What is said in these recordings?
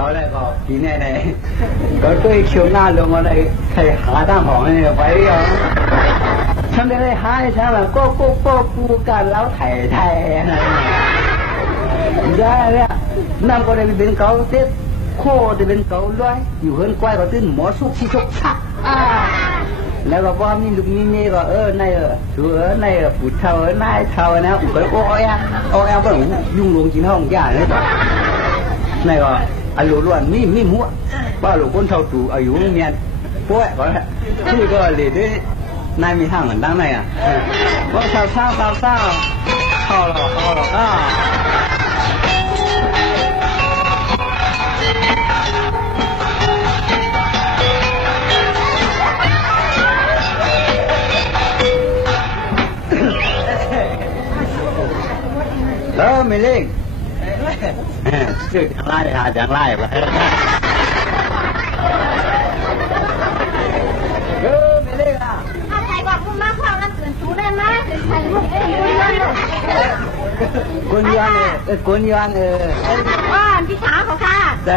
เขาได้ก็ปีนี้เลยก็ด้วยเขียวหน้าลงมาเลยใครหาตั้งของนี่ไปยังฉันได้หาใช่ไหมก็ปูกันแล้วไทยอะไรได้เนี่ยนั่งก็ได้เป็นเขาเด็ดโคได้เป็นเขาด้วยอยู่เฮือนก้อยก็ตื่นหมอสุกชิชกชักแล้วก็ว่ามีลูกมีเมย์ก็นายถือในผู้เท่านายเท่านะอุกก็โอ้ยก็ยุ่งลงจีนห้องยาเนี่ยนายก็อายุล้วนมีหัวว่าลูกคนเท่าตู่อายุเมียนป่วยก็ที่ก็เลยด้วยนายมีห้างเหมือนตั้งไหนว่าสาวเข้าหรอไม่เล่งชื่อจังไล่หาจังไล่ไปไม่เล่งอ่ะถ้าใครบอกคุณมากความรักเกินสูได้ไหมใครบอกกุนยอนพี่สาวเขาค่ะแต่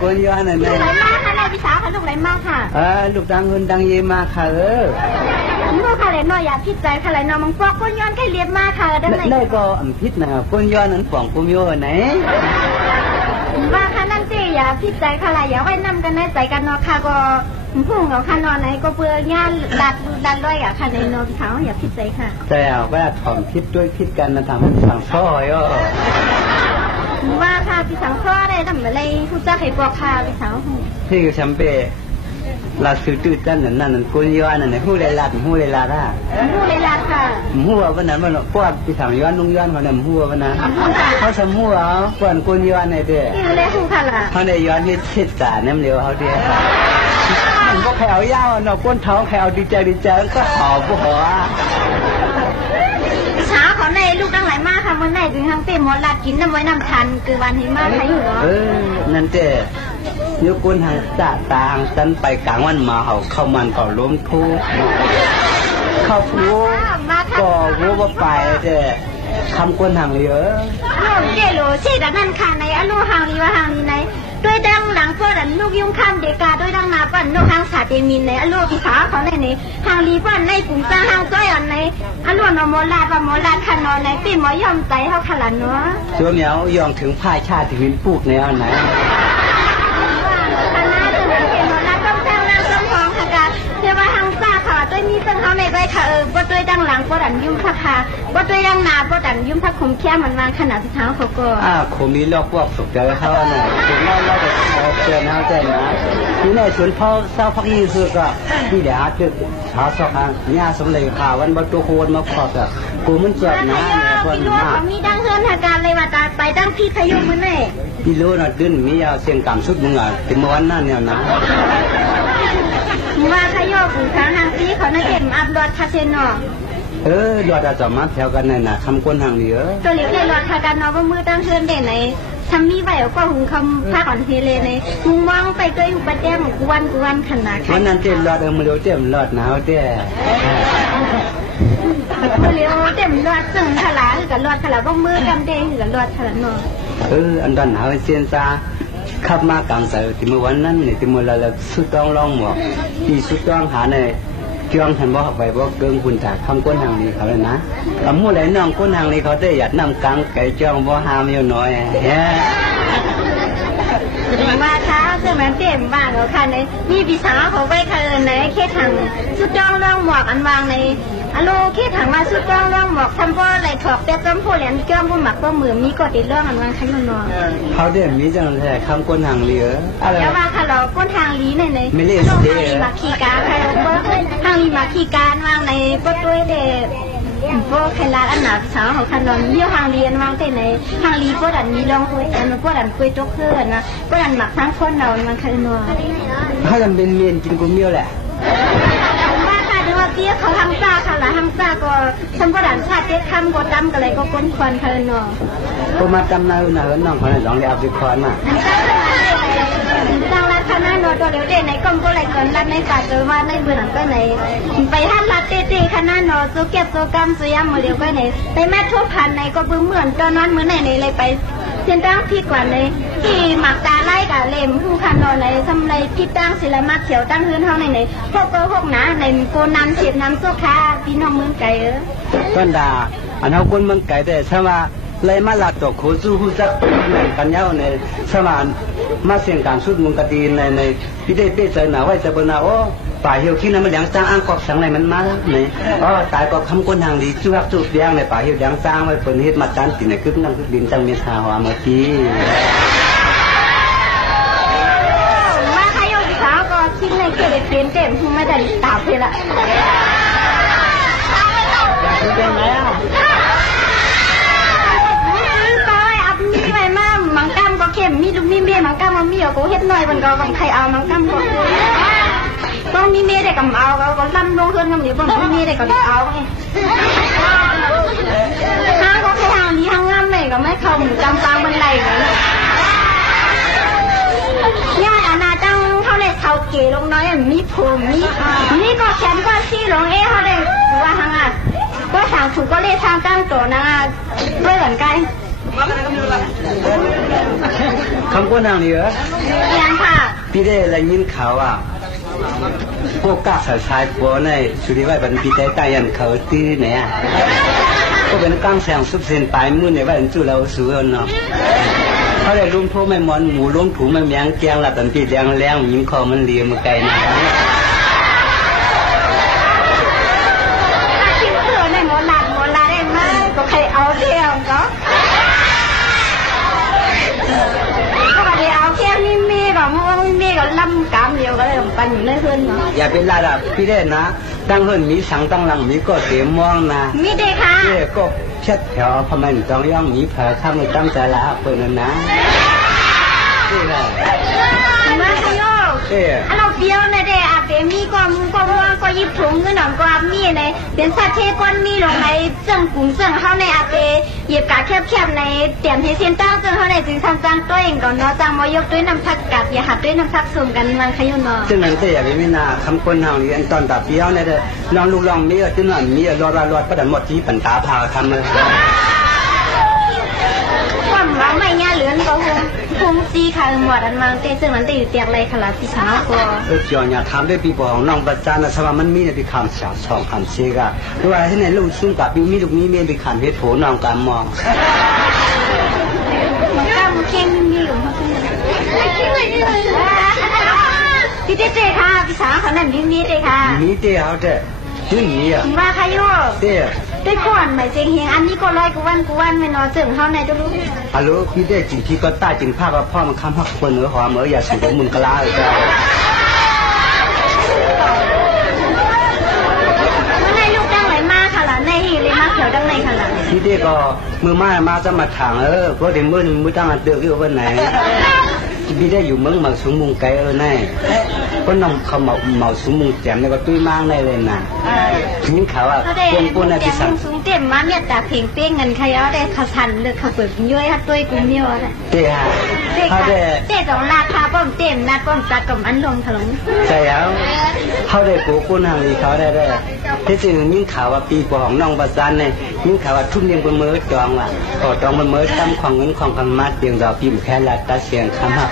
กุนยอนลูกไหลมากค่ะนายพี่สาวค่ะลูกไหลมากค่ะลูกดังเงินดังเยมาค่ะลูกค่ะเลยน้อยอยากพิจใจค่ะเลยน้องมังปอกกุนยอนแค่เรียบมากค่ะได้ก็พิษนะกุนยอนนั้นฝ่องกุมโยไหนว่าค่ะนั่นสิอย่าพิจใจค่ะเลยอย่าไว้นำกันในใจกันเนาะค่ะก็พุ่งเอาค่ะนอนไหนก็เบื่องานดันด้วยอ่ะค่ะในนอนพี่สาวอย่าพิจใจค่ะแต่ว่าถ่อมพิษด้วยพิษกันนะทำให้สั่งซ้อยว่าค่ะพี่สาวข้อได้ทำอะไรผู้จ้าให้บอกค่ะพี่สาวที่แชมเป้ลาซื้อตื้อกันนั่นกุนย้อนนั่นหู้เลยลาดอ่ะหู้เลยลาดค่ะหู้ว่าวันนั้นมันปวดพี่สาวย้อนลุงย้อนเขาเนี่ยหู้ว่าวันนั้นเขาสมหู้เอาปวดกุนย้อนเนี่ยเด้อเขาเนี่ยย้อนที่เช็ดสารน้ำเหลวเขาเด้อมันก็แผ่วยาวเนาะก้นท้องแผ่วดีใจก็หอบหัวช้าเขาในลูกตั้งหลายมากค่ะวันไหนถึงทั้งเต็มหมดลากินน้ำไว้น้ำทันคือวันให้มากใครอยู่เนาะนั่นเจ้ยกคนหางจ่าตางฉันไปกลางวันมาเขาเข้ามันก่อล้มทุกเข้าทุกก็รู้ว่าไปเจ้คำคนหางเยอะเจ้โหลเช่ดันั่นค่ะในอนุหางลีว่าหางลีไหนด้วยดังหลังเพื่อนลูกยุ่งข้ามเดกาด้วยดังนาปั่นนกหางสาเตมินในอลูพี่สาวเขาในนี้หางลีปั่นในกลุ่มจ้าหางจ้อยอันในอลูนอมลาดว่าโมลาดขันนอนในปีหมอยอมใจเขาขลันเนาะตัวเหมียวยองถึงผ้าชาติวินปลูกในอันไหนเดี๋ยวว่าทางซ่าค่ะด้วยมีเส้นเขาในใบค่ะบ่ด้วยดังหลังบ่ดันยุ่มพักค่ะบ่ด้วยดังนาบ่ดันยุ่มพักขมแค่มันวางขนาดที่เท้าเขาก็ขมนี้ลอกพวกสุกใจเขาเนี่ยถึงเราจะเตือนเขาใจนะที่ในส่วนพ่อเศร้าพักนี้คือก็ที่เดี๋ยวจะหาสอบเนี่ยสมเลยข่าววันบ่ตัวโคนมาขอบแบบกูมันจบนะคนมากมีดังเฮือนทางการเลยว่าตาไปดังพี่พยุมันเนี่ยพี่รู้นะดึ้นมียาเสียงต่ำสุดมึงอ่ะถึงวันนั้นเนี่ยนะว่าขยอกทางซีเขาในเก็บอัพรถคาเซโนรถอาจจะมาแถวกันในน่ะคำก้นทางเหลือตัวเหลือแค่รถคากันเนาะว่ามือตั้งเชิญเด่นไหนทำมีใบก็หุงคำผ้าก่อนเฮเลในหุงมองไปก็อยู่ประเดี๋ยวกวนขนาดวันนั้นเต็มรถมือเต็มรถหนาวเต้เลี้ยวเต็มรถซึ่งขลาคือกับรถขลาว่ามือกำเดคือกับรถขลาเนาะอันดันหนาวเซียนซาขับมากลางสายที่เมื่อวันนั้นเนี่ยที่เมื่อเราสุดต้องลองหมวกที่สุดต้องหาในจ้องทันบอกไปว่าเกินคุณจากคำก้นทางนี้เขาเลยนะคำพูดไหนน้องก้นทางนี้เขาได้หยัดนำกลางไก่จ้องว่าหามอยู่น้อยมาเช้าเสื้อแมนเต็มบ้านเขาค่ะในมีปีสาวเขาไว้ค่ะในแค่ทางสุดต้องลองหมวกอันวางในอโลแค่ถังมาสุดกล้องร่องหมอกทำบ่อะไรถอกแต่จำผู้เหรียญเกี่ยวผู้หมักผู้มือมีกดติดเรื่องอันวันขั้นนอนเขาเด่นมีจังแท้คำก้นทางเหลืออะไรแล้วว่าค่ะเราก้นทางลีในไม่เล่นเด้อมาขี่การค่ะเราเบิ้งทางลีมาขี่การวางในก็ด้วยเด็กพวกใครร้านอันหนาสาวของขนมเลี้ยวทางเรียนวางแต่ในทางลีพวกดันมีรองคุยอันพวกดันคุยโจ๊กเพื่อนนะพวกดันหมักทั้งคนเรามันขั้นนอนถ้าจำเป็นเมียนกินกุ้งเมียวแหละว่าเตี้ยเขาทำซ่าค่ะละทำซ่าก็ทำกระดานชาติเตี้ยคำก็ดำก็เลยก็ก้นควันเธอเนาะก็มาจำนาหน้าน้องเขาเลยลองเรียบดีควันมาดังรัฐนาโนตัวเดียวเด่นในกรมก็เลยเกินรัฐในป่าเจอว่าในเบือหนังก็ไหนไปท่านรัฐเตี้ยคณะโนโซเก็บโซกัมโซยามมือเดียวก็ไหนไปแม่ทุบพันในก็เบื้องเหมือนตอนนั้นมือไหนเลยไป เส้นตั้งผิดกว่าในที่หมักตาไล่กับเลมผู้คันนอนในทำไรผิดตั้งศิลมักเขียวตั้งพื้นเท่าในพวกก็พวกหนาในโกน้ำเสียบน้ำโซคาพี่น้องเมืองไก่ก็ด่าอันเขาคนเมืองไก่แต่ใช่ไหมเลยมาลัดตกโคจูฮูจักกันเย้าในสมานมาเสียงการสุดมุงกตีในพี่ได้เป๊ะใจหนาไว้จะเป็นโอ้ป่าเหี่ยวขี้นั้นมันยังสร้างอ้างกอบสังไรมันมาเนี่ยอ๋อตายก็คำคนทางดีจุกจุกเลี้ยงในป่าเหี่ยวยังสร้างไว้เป็นเหตุมาจันติในคึกนั่งคึกดินจังมีชาวาเมื่อกี้มาใครอยู่ที่เขาก็ชิ้นในเก็บไปเปลี่ยนเต็มไม่ได้ตาเพละเป็นไงอ่ะมังกัมก็เข้มมีลูกมีเมียมังกัมมันมีเอากูเฮ็ดหน่อยมันก็ใครเอามังกัมก็ต้องมีเมียได้กับเอาก็ลำลงเพื่อนกับเดี๋ยวมีเมียได้กับเอาไงห้างก็แค่ห้างนี้ห้างงามเลยก็ไม่เข้าหมู่จำปางบันไดเลยย่าอาณาจังเท่าไรเท่าเก๋ลงน้อยมีผมมีก็แขนก็ซี่ลงเขาได้ว่าห้างอ่ะก็สั่งถูกก็เลยทางตั้งโตนะด้วยเหมือนกันคำพูดนางนี่เหรอยังค่ะพี่ได้อะไรยินข่าวอ่ะพวกกาสายบัวในสุริวัยบันพี่ได้ตายันเขาตีเนี่ยก็เป็นก้างแสงซุบเซนปลายมือในว่าจุเราสูงเนาะเขาได้ลุงทั่วไม่มอนหมูลุงถูไม่แมงแกงละตันพี่แดงแรงยิ้มคอมันเลียมือไก่นะชิ้นเสือในโมลาได้ไหมก็ใครเอาเดียวก็เอาแค่มีเมฆกับมีเมฆกับลำกามเดียวก็เลยปั่นอยู่ในเพื่อนเนาะอย่าเป็นไรล่ะพี่ได้นะตั้งเพื่อนมีสังตั้งหลังมีก็เสียมองนะมีเด็กค่ะพี่ก็เช็ดแถวพมันต้องย่องมีเผอข้ามไม่ตั้งใจละเพื่อนนะนี่แหละมาขยโเราเดียวในเด็กอาเปมีก็มูก็ม่วงก็ยิบถุงเงินหนังก็มีในเป็นสัตว์เทก้อนมีลงในเสื่องกุ้งเสื่องเข้าในอาเปหยิบกาแคบๆในเตรียมให้เส้นตั้งเสื่องเข้าในจึงทำจังตัวเองก่อนเนาะจังมายกด้วยน้ำผักกัดอย่าหัดด้วยน้ำผักสุ่มกันมันขยุนเนาะซึ่งนั้นก็อย่าไปไม่นาคำคนทางเรียนตอนตัดเดียวเนี่ยน้องลูกลองมีจึงนั้นมีรอประดับหมดที่ปัญตาพาทำเลยความว่าไม่เงี้ยเหลือนก็คงซีค่ะหมดอันมาเตซึ่งมันจะอยู่เตียกไรขนาดที่ช้ากว่าเจ้าเนี่ยทำได้ปีบองน้องประจานนะสว่ามันมีในปีคำสาวสองคำเชกะด้วยว่าที่ในลูกซึ่งกับมีลูกมีเมียปีคำเพชรโผน้องการมองมันก้ามเข้มมีอยู่พี่เจ๊ค่ะพี่สาวเขานั่นมีเจ๊ค่ะมีเจ๊เอาเจ๊ชื่อนี้อ่ะว่าใครอยู่เจ๊ด้วยก่อนหมายเจงเฮงอันนี้ก็ร้อยกวันไม่นอนเจิงเขาในจะรู้ฮัลโหลพี่ได้จริงที่ก็ใต้จริงภาพว่าพ่อมันคำพักคนเหนือหัวเหมืออย่าสูงมึงกล้าเลยจ้าเมื่อไงลูกดังไหนมาค่ะล่ะในหีเลยมาเขียวดังไหนค่ะล่ะพี่ได้ก็มือมาจะมาถางเพราะเดี๋ยวมือตั้งอันเดือดอยู่วันไหนพี่ได้อยู่เมืองมาสูงมุงไกลแน่ก็น้องเขาเมาสูงมุงแจ่มแล้วก็ตุ้ยมากได้เลยนะทิ้งเขาอ่ะปูนที่สั่งสูงเต็มมาเนี่ยแต่เพ่งเป้งเงินใครเอาได้ขาทันเลยขาเปิดย้อยฮัตตุ้ยกุ้งเมียวอะไรเจ๊ฮะเจ๊สองราคาป้อมเต็มนัดป้อมจัดกับอันลงถลุงใช่แล้วเขาได้ปูกุ้นทางนี้เขาได้ที่จริงยิ่งข่าวว่าปีปของน้องประจันเนี่ยยิ่งข่าวว่าทุ่มเลี้ยงบนมือจองว่ะต่อจองบนมือตั้มของเงินของคำมัดเตียงเราพิมพ์แค่ละตัดเสียงคำหัก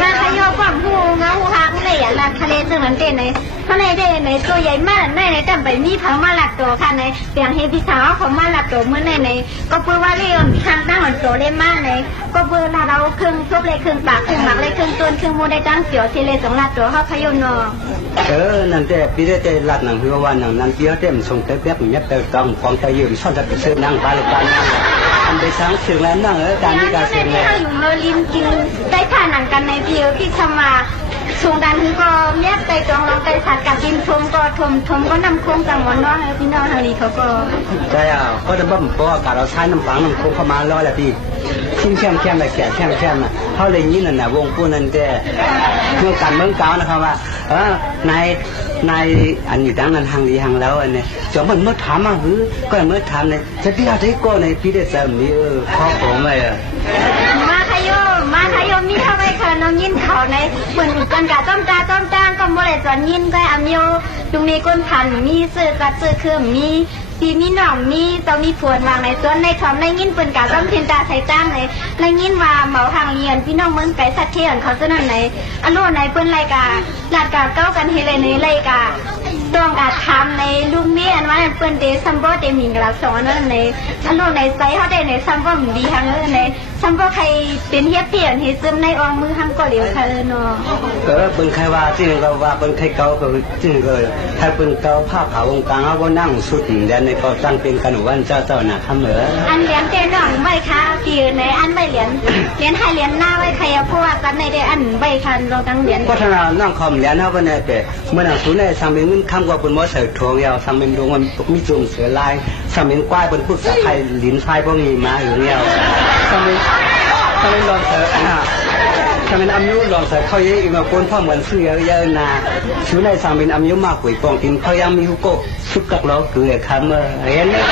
มาขยอความหูงาหูหักเลยอ่ะหลักทะเลซึ่งมันเด่นในเขาในเด่นในตัวใหญ่มากในจำไปมีพังมาหลักตัวค่ะในเสียงเฮพี่สาวเขามาหลักตัวเมื่อในก็เพื่อว่าเรื่องทางตั้งหันตัวเล่มากในก็เพื่อเราเครื่องทุบเลยเครื่องปากเครื่องหมักเลยเครื่องต้นเครื่องมูได้ตั้งเสียวเทเลสองหลักตัวเขาขยนอนั่นแต่พี่ได้ใจหลักหนังหัววันหนังนั้นเตี้ยเต็มส่งเต็มแบบนี้แต่ต้องของใจยืมซ่อนจะไปซื้อนั่งปลาลูกปลาไปsáng trường là năng ở đàn đi cả trường này. Dùng mơ lim kinh tay thả nặng cắn này vì khi xem mà xuống đàn hư có mét tay tròn lòng tay sạt cả kim thôm có nằm khung càng món nó hay nó hàng gì có. Đây à, có được bấm có cả đó sai nằm phẳng nằm khung không mà lo là gì. Xin xem là kẻ xem mà. Họ lấy như là vòng phu nên thế. Người cắn mướn cáo nó không à. Này anh như đang ăn hàng gì hàng lâu này cho mình mới thám mà hứ có mới thám nàyจะที่เราthấy cô nàyพี่ได้สามีพ่อผมเลยมาขยมมีเข้าไปค่ะน้องยินเขาในเหมือนกันกะต้มจ้างก็บ่ได้จอนยินก็เอามีตรงนี้ก้นพันมีซื้อกระซื้อคือมี ปีมีหน่อมมีต้องมีผวนวางในส่วนในทอมในยินปืนกาต้มเทียนตาไทยจ้างในยินว่าเหมาทางเรียนพี่น้องเมืองไก่สัตว์เทียนเขาเสนอไหนอโลในเปิ้นรายกาลาดกาเก้ากันเฮเลยในรายกาต้องการทำในลูกเมียนว่าเปิ้นเดซัมโบเดมิงกลาสองนั่นในอโลในไซเขาได้ในซัมโบมดีทางในซัมโบใครเป็นเฮียเปลี่ยนเฮซึมในอองมือทางก็เหลียวค่ะเนาะก็เป็นใครว่าจริงก็ว่าเป็นใครเก่าก็จริงก็ถ้าเป็นเก่าผ้าขาววงกลางเอาว่านั่งสุดเดี๋ยวในก็ตั้งเป็นขนมวันเจ้าหน้าทำเหนืออันเลี้ยงเต้นน้องใบค่ะปีในอันใบเหรียญให้เหรียญหน้าไว้ใครเอาพวกกันในได้อันใบคันเราตั้งเหรียญพัฒนาน้องคอมเหรียญเอาไปในแต่เมื่อหนังสูนในสังเวียนคำกว่าเป็นมอเสือทวงยาวสังเวียนดวงมันมีจุ่มเสือลายสังเวียนกว้ายเป็นพูดภาษาไทยลิ้นไทยพวกนี้มาอยู่เนี่ยสังเวียนลองเสือสังเวียนอายุลองเสือเขาเยอะอีกมาคนพ่อเหมือนเสือเยอะนาสูนในสังเวียนอายุมากกว่าปองกินเขายังมีหุกโกสุกกับเราเกลือคำเรียนเนี่ย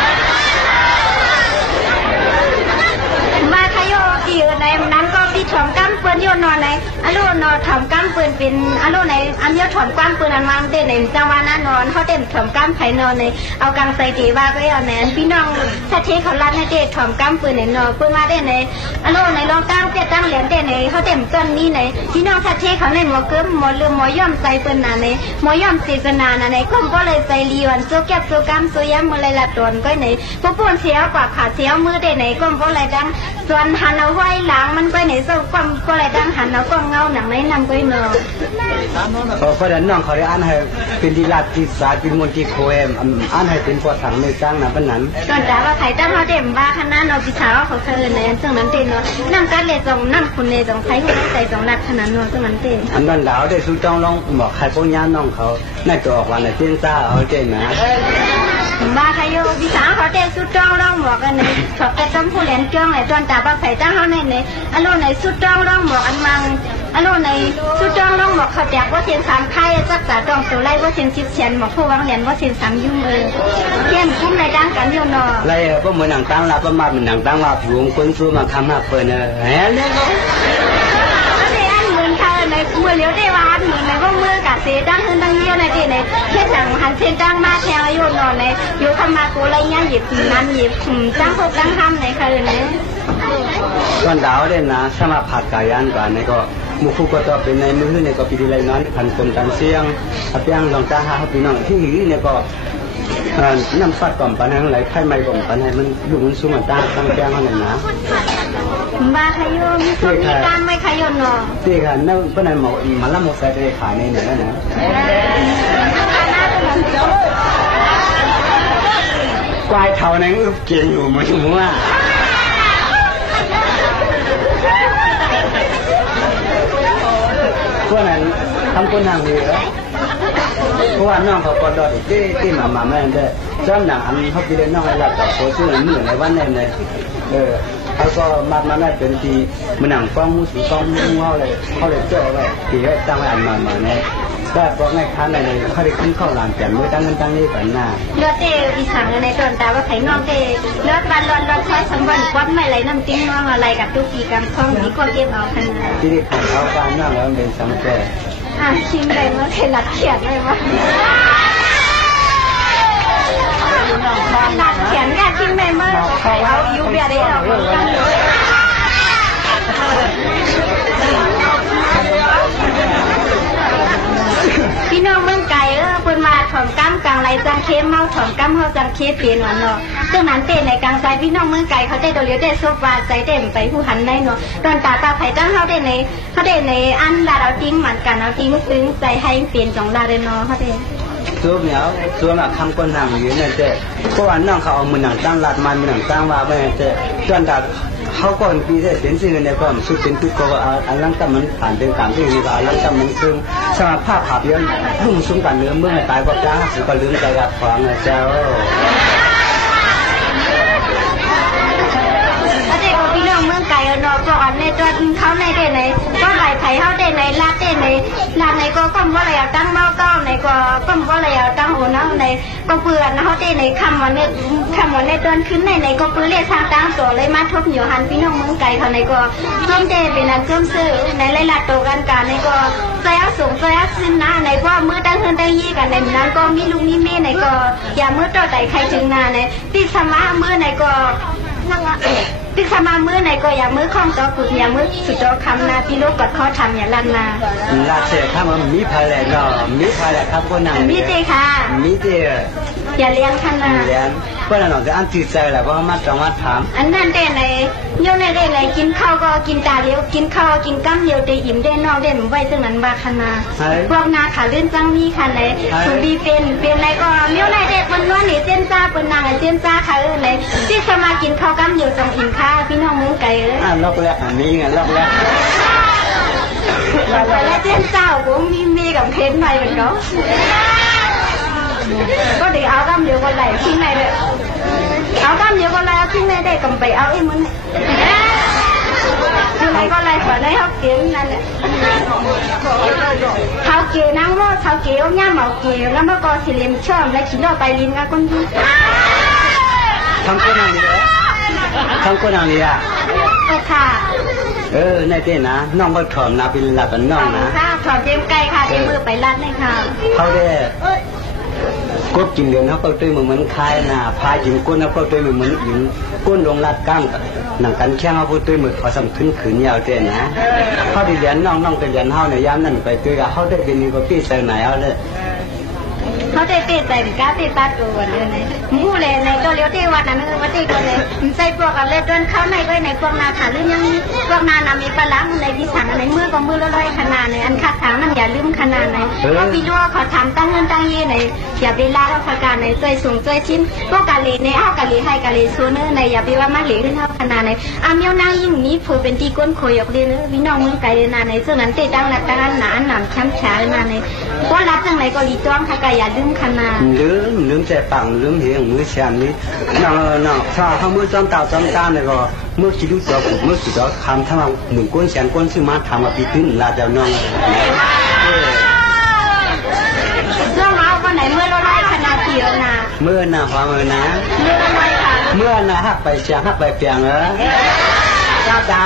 มาขยปีในนั้นก็พี่ถอมกั้มเปิ้นโยนนอนในอโลนอถอมกั้มเปิ้นเป็นอโลในอันเดียวถอมกั้มเปิ้นอันวางเต้นในจังหวะนั้นนอนเขาเต้นถอมกั้มไผนอนในเอากังใส่ตีว่าก็เอาแนนพี่น้องถ้าเทเขาลั่นให้เต้ถอมกั้มเปิ้นในนอเปิ้นว่าเต้นในอโลในรองตั้งเต้ตั้งเหรียญเต้นในเขาเต้นต้นนี้ในพี่น้องถ้าเทเขาในหมอเกิ้มหมอลืมหมอย่อมใจเปิ้นน่ะในหมอย่อมเจตนาน่ะในก้มก็เลยใจลีวันโซแก็บโซกัมโซย้ำมือเลยละตนก็ในพวกป่นเสียวกว่าขาเสียวมือเต้นในก้มก็เลยดังส่วนหันเอาไว้หลังมันก็ในโซก้มก็เลยดังหันเอาก้มเงาหนังในนำก็เนาะเพราะฉะนั้นน้องเขาได้อ่านให้เป็นดีลาติศาสตร์เป็นมนติโคเอมอ่านให้เป็นพอถังในจ้างนะเป็นนั้นก่อนจ้าว่าใครตั้งเขาเต็มบ้าขนาดเราพิชาว่าเขาเคยในอันซึ่งนั้นเต็มเนาะนั่งกันเลยจงนั่งคุณเลยจงใช้คุณใจจงรักขนาดเนาะซึ่งนั้นเต็มอันนั้นดาวได้สู้จ้องลองบอกใครพวกย่าน้องเขาน่าจะออกวันในเตี้ยนซ่าเอาเต็มนะบ้าใครโยพิชาเขาเต็มสู้จ้องลองบอกกันเลยชอบแต่จำผู้เลี้ยงจ้องเลยตอนจ้าว่าใครตั้งเขาในอารมณ์ในสู้จ้องลองบอกอันมังอารมณ์ในสู้จ้องลองบอกเขาแจกว่าเทียนสามไข่จักษาจ้องตัวไล่ว่าเทียนชิดเฉียนบอกผู้วางเหรียญว่าเทียนสามยุ่งเทียนคุ้มในด้านกันโยนอไล่พวกเหมือนหนังตั้งลาประมาณเหมือนหนังตั้งลาผิวคนสู้มาคำหักเปิดเนอะแหมเนี่ยก็ในเมื่อเลี้ยวได้วานเหมือนในว่าเมื่อกะเสียดังขึ้นดังเยี่ยวในที่ในเช่นสั่งหันเส้นดังมาแทงอายุนอนในอยู่ทำมากูไรเงี้ยหยิบนั้นหยิบจ้างพบจ้างทำในคืนนี้ก่อนดาวเด่นนะสมาผัดกายันก่อนในก็มุขก็ต่อเป็นในมือในก็ปีดีไรนั้นพันคนกันเสียงอับยังลองจ้าหาพี่น้องที่หีเนี่ยก็น้ำฟัดก่อนปันให้ไหลไข่ไม่ก่อนปันให้มันอยู่มันสูงอันตาตั้งแก้งเขาหน่อยนะบ้าขยมมีการไม่ขยมเนาะที่ค่ะนั่นเป็นอะไรมาละโมเสกขายในเนี่ยนะควายเท่านั้นอึบเก่งอยู่มั้ยหัวพวกนั้นทำคนนางดีเหรอเพราะว่าน้องเขาก็ดอดที่มาแม่ได้จ้ำหนังอันเขาไปเล่นน้องอะไรกับโค้ชเหมือนในวันนั้นเลยเขาก็มาแม่เป็นทีมันหนังฟ้องมูสีฟ้องมูเขาเลยเจ้าอะไรทีก็ตั้งไว้อันมาเนี่ยก็เพราะไงค้าในเขาได้ขึ้นเข้าหลานแก่เมื่อตั้งนี้กันหน้าเลือดเตะอีสังในตอนตาว่าไข่น้องเตะเลือดวันร้อนคอยสังวันควัดไม่ไหลน้ำจิ้มน้องอะไรกับทุกทีกำคล้องนี้ก็เก็บเอาขนาดที่ได้ขันเขาการนั่งแล้วเป็นสังเกตชิมเลยมั้งเห็นหลักเขียนเลยมั้งหลักเขียนกันชิมเลยมั้งเอาอยู่เบียร์ได้หรอพี่น้องเมืองไก่คนมาถอมกั้มกลางไรจังเข้มเมาถอมกั้มเขาจังเข้มเปลี่ยนวันเนาะซึ่งนั้นเต้นในกลางใจพี่น้องเมืองไก่เขาได้โดนเลี้ยวได้โซฟาใจเต็มไปผู้หันได้เนาะตอนตาไผ่ตั้งเขาได้ในอันดาเราทิ้งเหมือนกันเราทิ้งซึ้งใจให้เปลี่ยนจงดาเรนเนาะเขาได้ตัวเหนียวตัวหนักคำคนห่างอยู่เนี่ยเจ๊เพราะว่าน้องเขาเอามือหนังตั้งลาดมันมือหนังตั้งว่าไปเจ๊จนดาเขาก่อนปีเสียนสิ่งในความสุดเป็นทุกข์ก็อันลังตั้มมันผ่านเป็นการที่มีอันลังตั้มมันซึ่งสมาภาพภาพเยอะรุ่งสุ่มกันเนื้อเมื่อตายก็จ้าสุก็ลืมใจกับฟังเจ้าพี่น้องเมืองไก่เนาะก็อันในตัวเขาในเด่นไหนก็ไหล ไทยเขาได้ในลาดได้ในลาดในก็ว่าอะไรตั้งเมาต้อในก็ว่าอะไรตั้งหัวน้ำในก็เปลือนเขาได้ในคำวันนี้เดินขึ้นในก็เปลือยทางตั้งตัวเลยมาทบอยู่หันพี่น้องเมืองไก่เขาในก็ร่วมเดเป็นอันร่วมซื้อในไล่ลาดโตกันการในก็ใจเอาสูงใจเอาขึ้นนะในก็มือตั้งเฮือนตั้งยี่กันในนั้นก็มีลุงมีเม่ในก็อย่ามือต่อใจใครถึงนาในติสมามือในก็ติสมามือในก็อย่ามือข้องต่อกุดอย่ามือสุดต่อคำนาพี่ลูกกดข้อทำอย่าลันนาลาเสียข้ามันมีพาเลยเนาะมีพาเลยครับคนนั่งมีเจค่ะมีเจอย่าเลี้ยงขนาดเลี้ยงก็นั่นหรอกจะอันจิตใจแหละเพราะมาจังหวัดถามอันนั้นได้ไหนโยนได้ไหนกินข้าวก็กินตาเลี้ยวกินข้าวกินกั้มเดียวได้อิ่มได้นอกได้หนุ่มไว้ซึ่งนั้นบาขนาพวกนาขาลื่นจังมีคันไหนสุดีเป็นไหนก็เลี้ยวไหนเด็กมันนวลหนีเส้นจ้าเป็นนางเส้นจ้าค่ะไหนที่สมากินข้าวกั้มเดียวจังอิ่มข้าวพี่น้องมึงไก่ลอกแรกอันนี้ไงลอกแรกแล้วเส้นเจ้ากูมีกับเค้นไปเหมือนเขาก็เดี๋ยวเอากำเดียวกันไหลทิ้งในเลยเอากำเดียวกันไหลเอาทิ้งในได้กำไปเอาไอ้มึงอะไรก็ไหลฝันในเขาเกี่ยวนั่นแหละเขาเกี่ยวนั่งรถเขาเกี่ยวย่าเหมาเกี่ยวแล้วเมื่อก่อนสิเลียมชอบและขินออกไปลิ้นกับคนที่ทำคนอะไรเลยทำคนอะไรอ่ะค่ะในเต้นะน้องก็ถอมนะเป็นหลับเป็นน้องนะค่ะถอมเต็มไก่ค่ะเต็มมือไปรัดเลยค่ะเขาได้ก็กินเดือนเขาก็ตัวเหมือนคายนะพายกินก้นเขาก็ตัวเหมือนหินก้นลงลาดก้างหนังกันแข้งเขาก็ตัวเหมือนเขาสำขึ้นขืนยาวเต้นะเขาได้เรียนน้องไปเรียนเขาในย่านนั่นไปตัวเขาได้เป็นก็พี่ใส่ไหนเขาเลยเขาได้เตะแต่ก้าเตะปัดตัวเลยในมูเลยในตัวเลี้ยวเตะวัดนั้นวัดเตะก็เลยใส่พวกกันเลยเดินเข้าในก็ในพวกนาขาลื่นยังพวกนานามีปลาล้างในที่สั่งในมือก็มือลอยขนาดในอันคัดถางมันอย่าลืมขนาดในเขาพี่รู้ว่าเขาทำตั้งเงินตั้งเย่ในอย่าไปล่าเราประการในใจสูงใจชิ้นพวกกาลีในเอากาลีให้กาลีซูเนอร์ในอย่าไปว่ามาเหลีขึ้นเท่าขนาดในอาเมียวนั่งยิ่งนี้ผูเป็นที่ก้นโคยกเลยนะพี่น้องเมืองไกลเลยนาในซึ่งนั้นเตะตั้งหลักตั้งหนาหนามช้ำช้านาในว่ารับจังไหนก็รีจ้องค่ะกายอย่าลืมขนาดลืมใจปังลืมเหี้ยงมือเชียนนี้น้องถ้าเขามือจอมตาจอมตาเนี่ยก็มือคิดดูตัวผมมือคิดว่าทำถ้าหมุนก้นเชียนก้นซื้อมาทำมาปีขึ้นลาจะน้องเรื่องเอาวันไหนเมื่อเราไล่ขนาดเดียวนะเมื่อน่ะฟังเลยนะเมื่อไล่ค่ะเมื่อน่ะหักไปเชียงหักไปเปียงจ้า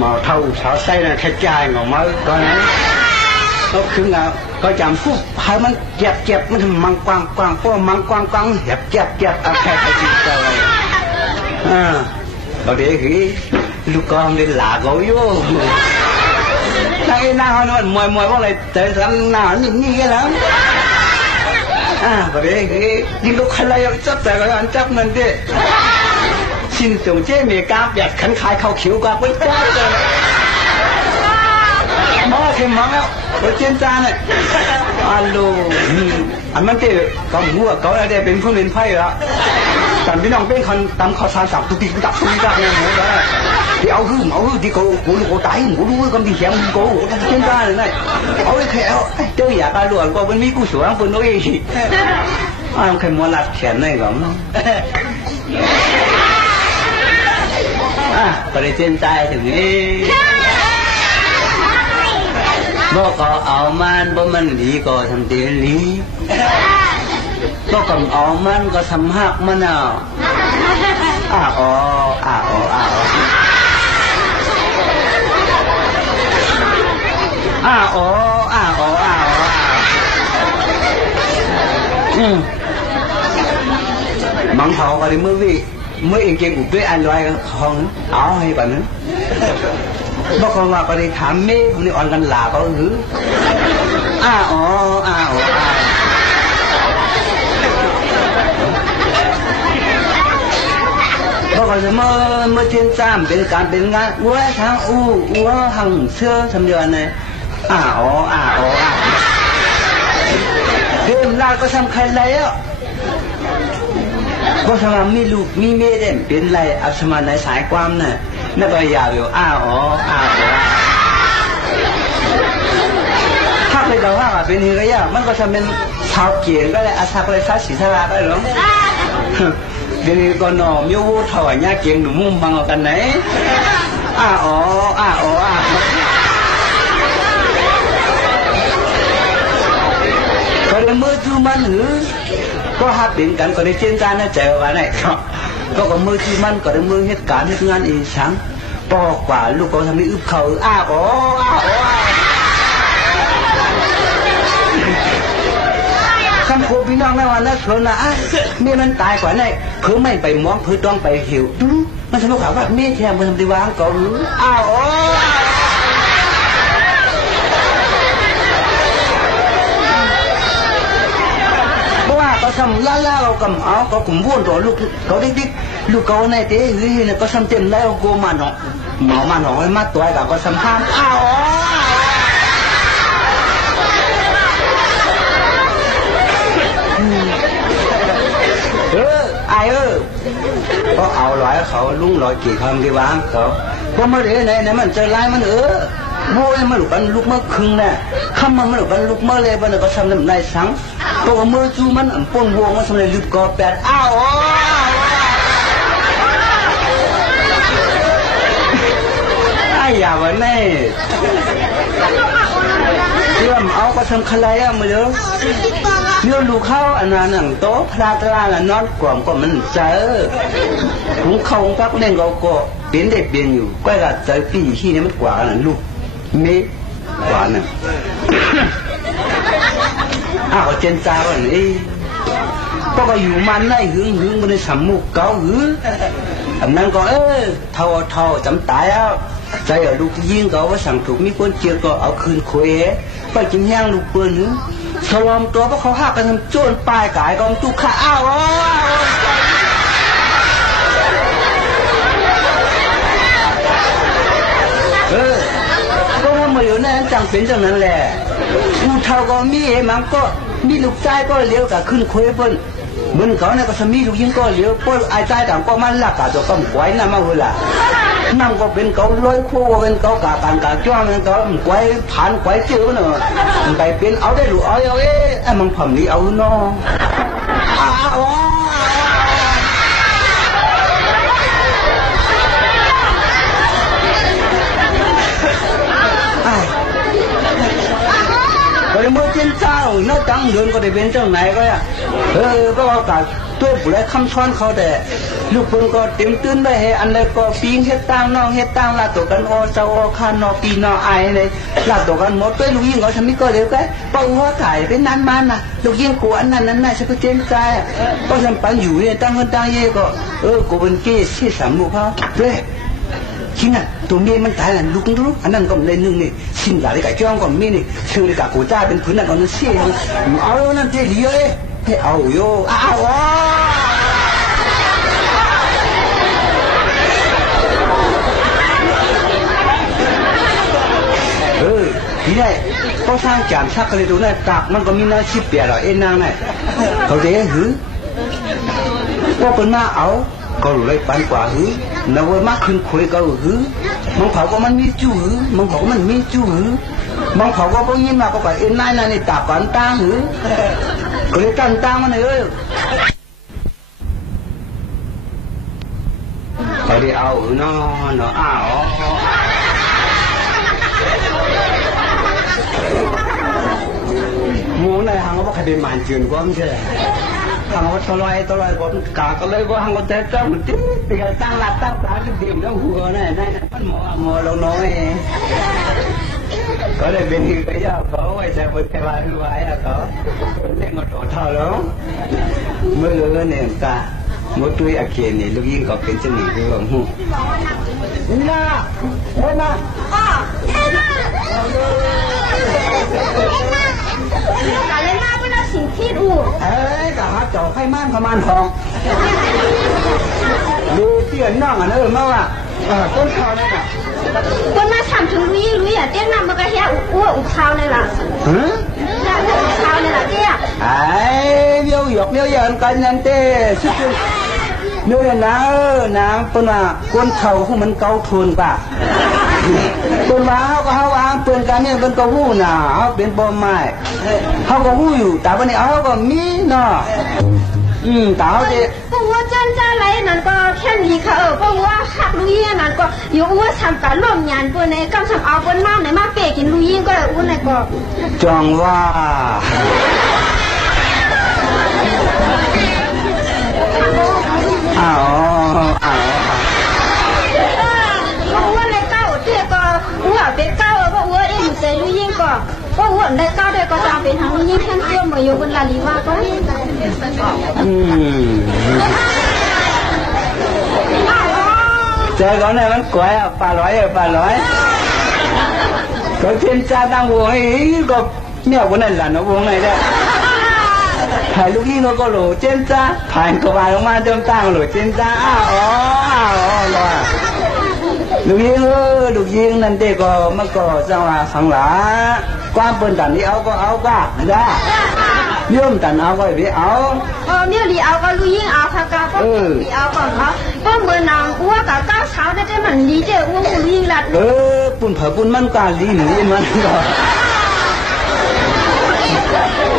mà thâu sợ say là thay trai ngồi mới coi này nó cứ là coi chậm phút haiมันเจ็บมันมังกวางพวกมังกวางเจ็บเอาแค่ไปจิตใจเราเดี๋ยวคือลูกกองเล่นหลาเขาอยู่ไอ้หน้าเขาเนี่ยมวยว่าอะไรแต่ทำหน้านี่กันแล้วเราเดี๋ยวคือยิ่งลูกใครเลยจับแต่ก็อันจับมันดิชิ้นส่งเจ๊เมกาแบบขันขายข้าวเขียวกว่าไปจ้าเลยมาเข็มมังแล้วไปเจนจานเลยอัลโหลอันมันเจ๊ก็หัวก็ได้เป็นผู้เล่นไพ่ละแต่พี่น้องเป็นคนตำข้าวสารสับตุกติกตักเนี่ยหมูเลยที่เอาหื้อที่กูตายหมูรู้ก็มีเสียงกูเจนจานเลยเอาไอ้แขวเจ้าอยากการหลวงก็มันมีกูสวยคนน้อยใครมัวหลัดแขนเลยก็ก็ได้เส้นใจถึงนี้บอกก็เอามันดีก็ทำเตียลีบอกก็เอามันก็ทำหักมันเอามังเขาก็ได้เมื่อเองเก่งอุบด้วยอันลอยห้องเอาให้แบบนั้นบอกว่าก็ได้ถามเมย์คนนี้อ่อนกันหลาเขาหรือบอกว่าเมื่อเทียนซ้ำเป็นการเป็นงานวัวทางวัวหังเสื้อทำเดือนเลยเรื่องลาก็สำคัญแล้วก็สำหรับมีลูกมีเมียเด่นเป็นไรอัศมาในสายความน่ะ那个也有啊哦啊哦ถ้าไปดูว่าเป็นยังไงอ่ะมันก็จะเป็นชาวเกียงก็เลยอาชาก็เลยชาสีชาลาก็หรอเดี๋ยวนี้ก็นอมิวถอยเนี่ยเกียงหนุ่มมุ่งบังกันไหนอ้าอ๋ออ้าอ๋ออ้าก็เลยมือจูมันหรือก็หักเป็นกันก็ได้เช่นกันนะเจอวันไหนก็มือจูมันก็ได้มือเหตุการณ์เหตุงานอีสังปอกว่าลูกก็ทำให้อึบเขาอ้าอ๋ออ้าอ๋อคำพูดพี่น้องในวันนั้นคนละเมียมันตายกว่าไหนเพื่อไม่ไปมองเพื่อต้องไปหิวมันสมมติว่าเมียแทนมันทำดีวางก่อนอ้าวเพราะว่าเขาทำล่าเรากำเอาเขากลุ่มวุ่นตัวลูกเขาดิ๊กลูกเขาในเตะหื้อเนี่ยก็ทำเต็มแล้วโกมันหนอหมอมันหนอให้มาตัวกับก็ทำห้ามอ้าวai ơi có ảo loạiเขาลุงloạiกี่คำกี่บ้างเขาพอมาเดี๋ยวไหนมันจะไล่มันโว้ยมันหลุดกันลุกเมื่อคืนน่ะคำมันหลุดกันลุกเมื่อเลยมันก็ทำน้ำลายสังเพราะว่ามือจูมันปนวงมันทำเลยลุกกอแปดอ้าวไอ้ยาวันนี้เรื่องเอาก็ทำคลายอ่ะมาเยอะเรื่องลูกเข้าอันนั้นหนังโต๊ะพลาตลาละนอนกล่อมก็มันเจอถุงเขาพักเล่นก็เปลี่ยนได้เปลี่ยนอยู่ก็ละเจอปีที่นี่มันกว่าน่ะลูกเมฆกว่าน่ะอ้าวเจนจ้าวันนี้ก็อยู่มันได้หึงมันได้สำมุกเก่าหึอันนั้นก็เท่าจำตายอ่ะใจเอาลูกยิงก็ว่าสั่งถูกมีคนเจียก็เอาคืนคุยไปกินย่างลูกปืนหึสลอมตัวเพราะเขาหักกันทำโจรปลายกายกองตุกขาอ้าวก็ทำมาอยู่นั่นจังเป็นจังนั้นแหละกูเท่าก็มีมันก็มีลูกชายก็เลี้ยวกับขึ้นคุยเปิ้ลเหมือนเขาเนี่ยก็จะมีลูกยิงก็เลี้ยวเปิ้ลไอ้ใจต่างก็มันหลักกับตัวก็ไหวน่ะมาหัวละนั่งก็เป็นเขาลอยคู่เป็นเขากาการกาจ้าเป็นเขาไหวผ่านไหวเจอเนอะไปเป็นเอาได้หรือเอาไอ้มันผมนี่เอาเนาะก็เลยเมื่อเจ้าเจ้าเนื้อจังเดินก็ได้เป็นเจ้าไหนก็อ่ะก็เอาแต่ตัวผู้ใดคำช้อนเขาแต่ลูกเพิ่งก็เต็มตื้นได้เฮอันใดก็ปีนเฮ็ดตั้งนอกเฮ็ดตั้งลาตัวกันโอเจ้าโอคานอปีนอไอเลยลาตัวกันหมดตัวลูกยิงเขาทำนี่ก็เดี๋ยวก็ป้องหัวถ่ายเป็นนั้นมันน่ะลูกยิงกูอันนั้นน่ะฉันก็เจนใจก็ทำปันอยู่เนี่ยตั้งเงินตั้งเย่ก็กูเป็นเก้ที่สามลูกเขาด้วยที่น่ะตัวเมียมันตายแล้วลูกอันนั้นก็ไม่ได้นึ่งนี่สิ่งหลายกับจ้องก็มีนี่เชื่อเลยกับกูจ้าเป็นพื้นนั่นก็นั่นเสียเอานั่นเที่ยวให้เอาโย่อ้าวที่ไหนก็สร้างจานชักกันเลยดูนะตักมันก็มีน้ำชิบเปียหรอเอ็นนางเนี่ยเขาเดี๋ยวหือก็เป็นมาเอาก็รู้เลยปันกว่าหือแล้วว่ามากขึ้นคุยก็หือมังเผาก็มันมีจู่หือมังเผาก็มันมีจู่หือมังเผาก็พวกนี้มาก็ไปเอ็นนายนี่ตักปันตางหือก็เลยตั้งตางมันเลยเขาเดี๋ยวเอาหือเนาะอ้าวหมูในหางก็ใครเป็นหมันจืนก็ไม่ใช่หางก็ตลอยก็กาก็เลยก็หางก็ใจเจ้ามันติ๊กตีกันตั้งหลักตั้งตาที่เดียมแล้วหัวนั่นมันหมอเราน้อยก็เลยเป็นที่ก็ยากเขาไว้แต่บนเทวาไว้เขาเล่นก็โดดเท่าแล้วเมื่อเรื่องเนี่ยตาหมดตัวอาเขียนนี่ลูกยิงก็เป็นเจ้าหนี้ด้วยหูนี่นะเฮ้ยมาการเล่นมาเป็นสิ่งที่ดูกะหาจ่อไข่ม่านขมานทองดูเตี้ยน่องอ่ะมาว่าต้นเขาเนี่ยต้นมาทำถึงลุยอ่ะเตี้ยนำมันก็แค่อ้วกเท้าเลยล่ะเท้าเลยล่ะเตี้ยเบี้ยวหยอกเบี้ยวยันกันยันเต้ นู่นนะน้ำเป็นว่าก้นเข่าของมันเกาทุนป่ะเป็นว่าเขาวางเปลี่ยนกันเนี่ยเป็นก็หู้หนาเขาเป็นปอมไม้เขาก็หู้อยู่แต่วันนี้เขาก็มีเนาะแต่เขาจะ พวกว่าจันจ้าไรนั่นก็แค่มีค่ะพวกว่าขับลุยนั่นก็ยกว่าทำการร่วมงานตัวในกำทำเอาบนน้ำในมาเปกินลุยก็อุ้นในก็ จองว่าอ้าวพวกว่าในเก้าเที่ยก็ว่าเป็นเก้าพวกว่าเอ็มใจลุยก็พวกว่าในเก้าได้ก็จะเป็นทางลุยแค่เที่ยวมาอยู่บนลาลีว่าก็เจอเขาเนี่ยมันกวยปลาร้อยก็เทียนจ้าตั้งวงไอ้ก็เนี่ยวันนั้นหลานวงไหนได้ถ่ายลูกยิงก็หลูเจนจ้าถ่ายก็มาลงมาจมตั้งหลูเจนจ้ารอลูกยิงนั่นเด็กก็มันก็จังหวะสังหลาความเป็นตันนี้เอาก็เอาก็ได้ย่อมตันเอาก็ไปเอาเมียลีเอาก็ลุยเอาค่ะก็ลีเอาก่อนเขาก็เหมือนนางอ้วกกับก้าวเช้าได้แต่มันลีเจ้อ้วกลุยลัดปุ่นเผาปุ่นมันก็ลีหนีมัน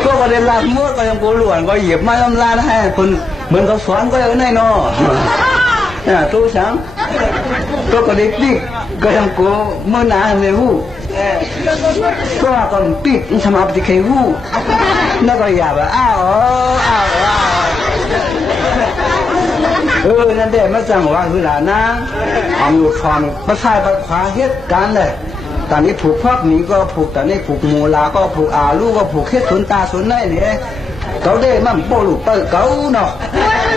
ก็ก็ได้รับมดก็ยังโกหลวนก็เหยียบไม้ลำลาให้คนเหมือนเขาสอนก็ยังไงเนาะตู้ช้างก็ได้ปิดก็ยังโกเมื่อนาในหูก็ก็ปิดทำอะไรที่เคยหูนั่นก็อย่าแบบอ้าวนั่นเด็กมาจังว่าคือหลานนะเอาอยู่ทอนมาใช้มาขวาเหตุการณ์เลยตอนนี้ผูกพอกนี้ก็ผูกตอนนี้ผูกมูลาก็ผูกลูกก็ผูกเฮ็ดสนตาสนได้เนี่ยเขาได้มันโปลูกเปิดเขาเนาะ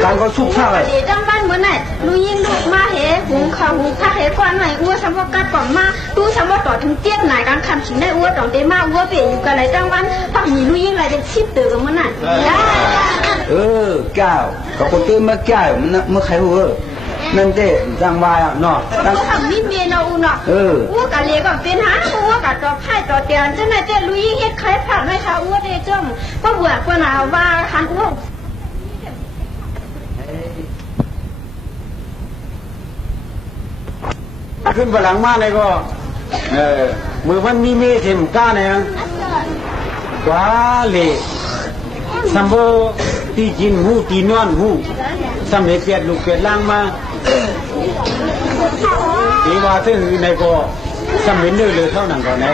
การก็ชุบช่าเลยจังบ้านเหมือนไหนลุยิงลูกมาเหหุงข้าวหุงข้าวเหกวนไหนอ้วสมว่ากัดก่อนมาตู้สมว่าต่อถึงเจี๊ยบไหนการคันขินได้อ้วต่อเตมาอ้วเปลี่ยนอยู่กันไหนจังบ้านพักมีลุยิงอะไรจะชิบตื่นมันไหนแก้วก็คนตื่นมาแก้วมันเมื่อใครหัวนั่นเด็กจังวายเนาะตั้งทำมิเมนเอาเนาะอ้วกะเลยก็เป็นหาอ้วกะต่อไพ่ต่อเตียนจังไหนเจ้ลุยิงเฮ็ดใครผ่านไม่ค่ะอ้วได้จ้มก็เบื่อกว่าหนาว่าหันอ้วขึ้นไปหลังมาเลยก็มือมันมีเมฆเข็มก้าเนี่ยกว่าเลยสัมโบตีจินหูตีนอนหูสำเร็จเปียดลูกเปียดล่างมาตีว่าถึงในก็สำเร็จเลยเท่านั้นก่อนนะ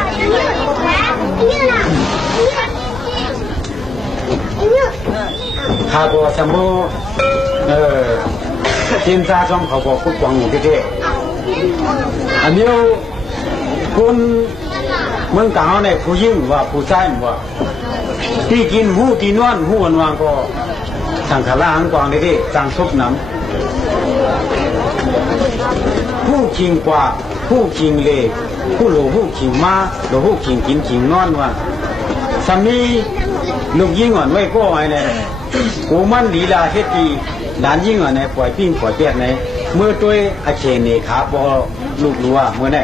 ข้าก็สัมโบจินซาช่องเขาบอกกุ๊กกวางอยู่ที่ อันนี้คนเมืองกลางเนี่ยผู้ยิ่งว่าผู้ชายว่าที่กินหูที่นอนหูวันวางก็สังขารหังกวางได้สังซุปน้ำผู้คิงกว่าผู้คิงเล่ผู้หลูผู้คิงมาหลูผู้คิงกินคิงนอนว่าสามีลูกยิ่งอ่อนไว้ก็ไว้เนี่ยกูมันลีลาเฮ็ดดีหลานยิ่งอ่อนเนี่ยปล่อยปิ้งปล่อยเปียกเนี่ยเมื่อตัวอาเชนเนี่ยขาบอลูกรัวเมื่อไหร่